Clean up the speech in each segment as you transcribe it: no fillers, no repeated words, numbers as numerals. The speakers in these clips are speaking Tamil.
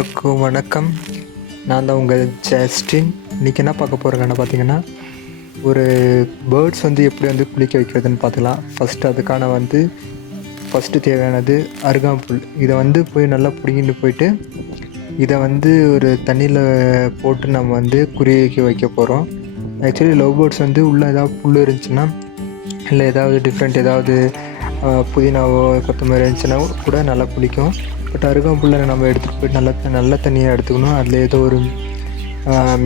எல்லாருக்கும் வணக்கம். நான் தான் உங்கள் ஜஸ்டின். இன்றைக்கி என்ன பார்க்க போகிறேன்னு பார்த்தீங்கன்னா, ஒரு பேர்ட்ஸ் எப்படி குளிக்க வைக்கிறதுன்னு பார்த்துக்கலாம். ஃபஸ்ட்டு தேவையானது அருகாம்புல். இதை போய் நல்லா பிடிங்கிட்டு போயிட்டு இதை ஒரு தண்ணியில் போட்டு நம்ம குறி வைக்க போகிறோம். ஆக்சுவலி லவ் பேர்ட்ஸ் உள்ளே ஏதாவது புல் இருந்துச்சுன்னா, இல்லை ஏதாவது டிஃப்ரெண்ட் ஏதாவது புதினாவோ கொத்தமல்லி இருந்துச்சுன்னா கூட நல்லா குளிக்கும். பட் அருகாம்புல்லை நம்ம எடுத்துகிட்டு போய்ட்டு நல்ல தண்ணியாக எடுத்துக்கணும். அதில் ஏதோ ஒரு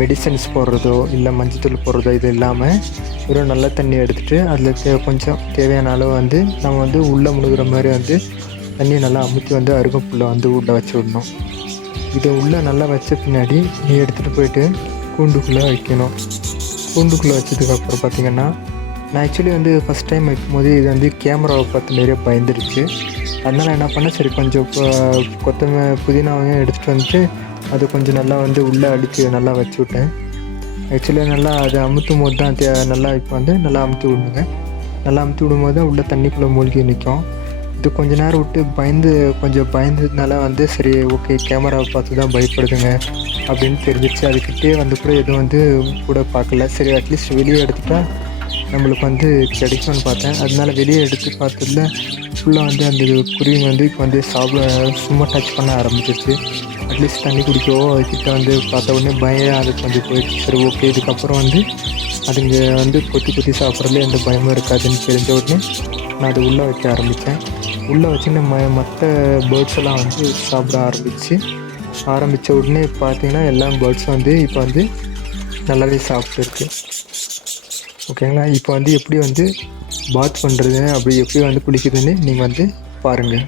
மெடிசன்ஸ் போடுறதோ இல்லை மஞ்சத்தூள் போடுறதோ இது இல்லாமல் வெறும் நல்ல தண்ணி எடுத்துகிட்டு அதில் கொஞ்சம் தேவையான அளவு நம்ம உள்ளே முழுகிற மாதிரி தண்ணியை நல்லா அமுத்தி அருகாம்புல்லை உள்ளே வச்சு விடணும். இதை உள்ளே நல்லா வச்ச பின்னாடி நீ எடுத்துகிட்டு போயிட்டு கூண்டுக்குள்ளே வைக்கணும். கூண்டுக்குள்ளே வச்சதுக்கப்புறம் பார்த்திங்கன்னா, நான் ஆக்சுவலி ஃபஸ்ட் டைம் வைக்கும்போது இது கேமராவை பார்த்து நிறைய பயந்துருச்சு. அதனால் என்ன பண்ணேன், சரி கொஞ்சம் புதினாவையும் எடுத்துகிட்டு அது கொஞ்சம் நல்லா உள்ளே அடித்து நல்லா வச்சு விட்டேன். ஆக்சுவலி நல்லா அதை அமுத்தும் போது தான் நல்லா இப்போ நல்லா அமுத்தி விடுங்க. நல்லா அமுத்தி விடும்போது தான் உள்ளே தண்ணிக்குள்ளே மூழ்கி நிற்கும். இது கொஞ்சம் நேரம் விட்டு பயந்ததுனால சரி ஓகே கேமராவை பார்த்து தான் பயப்படுதுங்க அப்படின்னு தெரிஞ்சிருச்சு. அதுக்கிட்டே கூட எதுவும் கூட பார்க்கல. சரி அட்லீஸ்ட் வெளியே எடுத்துட்டா நம்மளுக்கு கிடைக்கும்னு பார்த்தேன். அதனால வெளியே எடுத்து பார்த்ததில் ஃபுல்லாக அந்த குருவி இப்போ சும்மா டச் பண்ண ஆரம்பிச்சிச்சு. அட்லீஸ்ட் தண்ணி குடிக்கவோ அதுக்கிட்ட பார்த்த உடனே பயம் அது கொஞ்சம் போயிடுச்சு. சரி ஓகே இதுக்கப்புறம் அதுங்க கொத்தி சாப்பிட்றதுலே எந்த பயமும் இருக்காதுன்னு தெரிஞ்ச உடனே நான் அது உள்ளே வைக்க ஆரம்பித்தேன். உள்ளே வச்சு மற்ற பேர்ட்ஸ் எல்லாம் சாப்பிட ஆரம்பித்த உடனே பார்த்திங்கன்னா எல்லா பேர்ட்ஸும் இப்போ நல்லாவே சாப்பிட்டுருக்கு. ஓகேங்களா. இப்போ எப்படி பாத் பண்ணுறது அப்படி எப்படி குளிக்குதுன்னு நீங்கள் பாருங்கள்.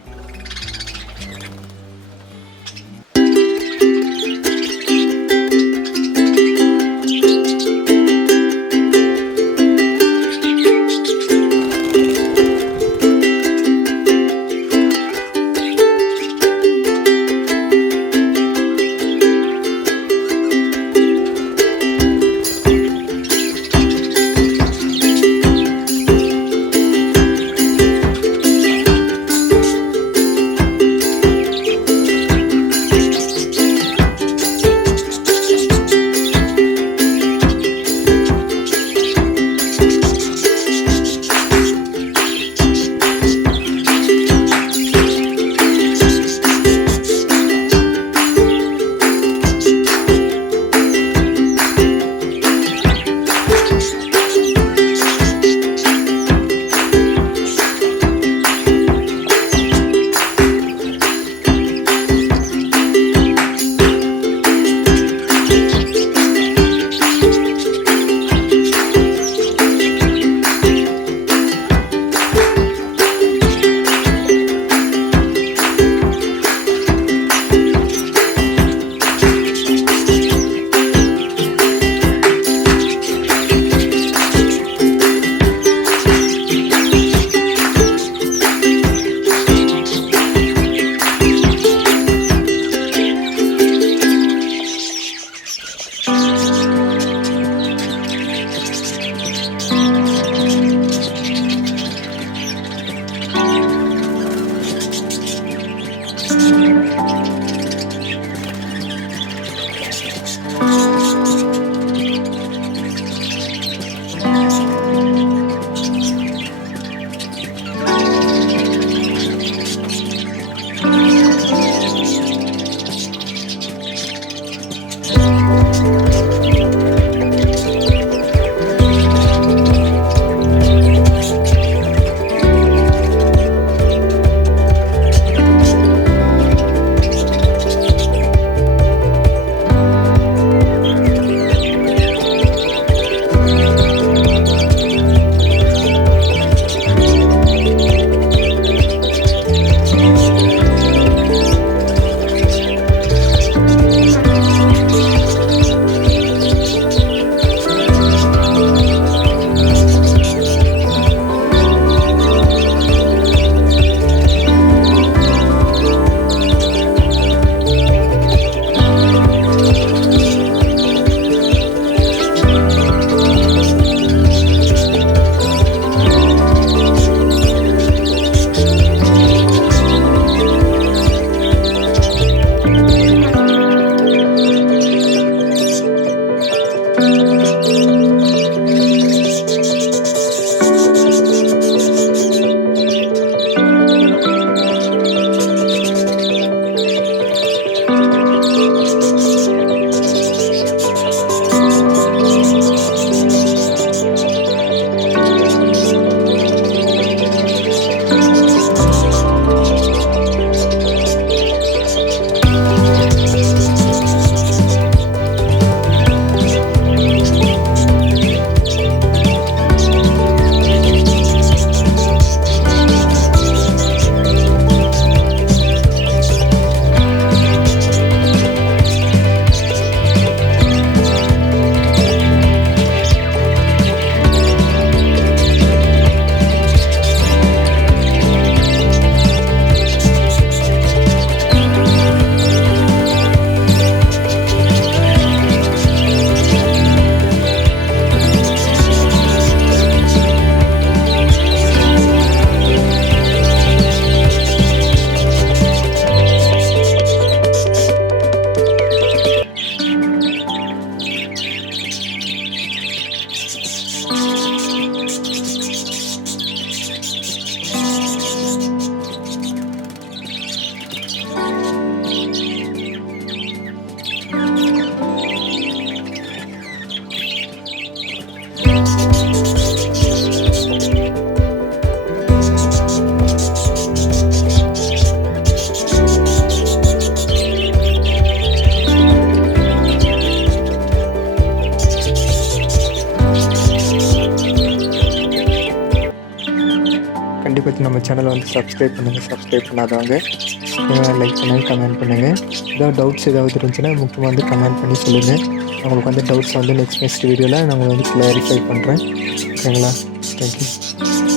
பற்றி நம்ம சேனலை வந்து சப்ஸ்கிரைப் பண்ணுங்கள். சப்ஸ்கிரைப் பண்ணாதவங்க லைக் பண்ணுங்கள், கமெண்ட் பண்ணுங்கள். ஏதாவது டவுட்ஸ் ஏதாவது இருந்துச்சுன்னா முக்கியமாக வந்து கமெண்ட் பண்ணி சொல்லுங்கள். உங்களுக்கு வந்து டவுட்ஸ் வந்து நெக்ஸ்ட் வீடியோவில் நான் உங்களை வந்து கிளாரிஃபை பண்ணுறேன். ஓகேங்களா? தேங்க்யூ.